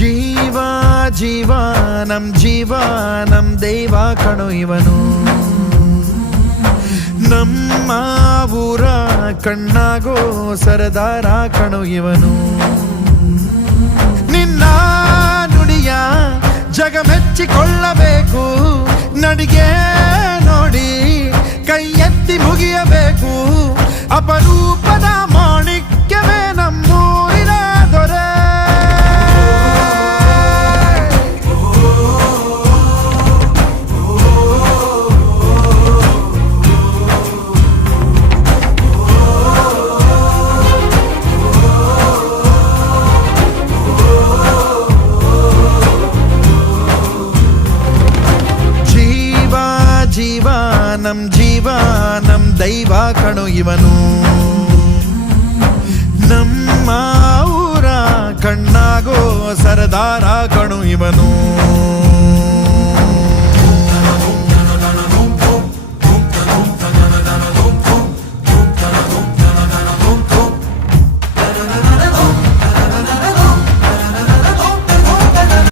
ಜೀವ ಜೀವ ನಮ್ ದೈವ ಕಣೋ ಇವನು. ನಮ್ಮ ಊರ ಕಣ್ಣಾಗೋ ಸರದಾರ ಕಣೋ ಇವನು. ನಿನ್ನ ನುಡಿಯ ಜಗ ಮೆಚ್ಚಿಕೊಳ್ಳಬೇಕು, ನಡಿಗೆ ನೋಡಿ ಕೈ ಎತ್ತಿ ಮುಗಿಯಬೇಕು. ಅಪರೂಪದ ಮಾಣಿಕ್ಯವೇ ನಮ್ಮೂರಿನ ದೊರೆ. ಜೀವ ನಮ್ ದೈವ ಕಣೋ ಇವನು. ನಮ್ಮ ಊರ ಕಣ್ಣಾಗೋ ಸರದಾರ ಕಣೋ ಇವನು.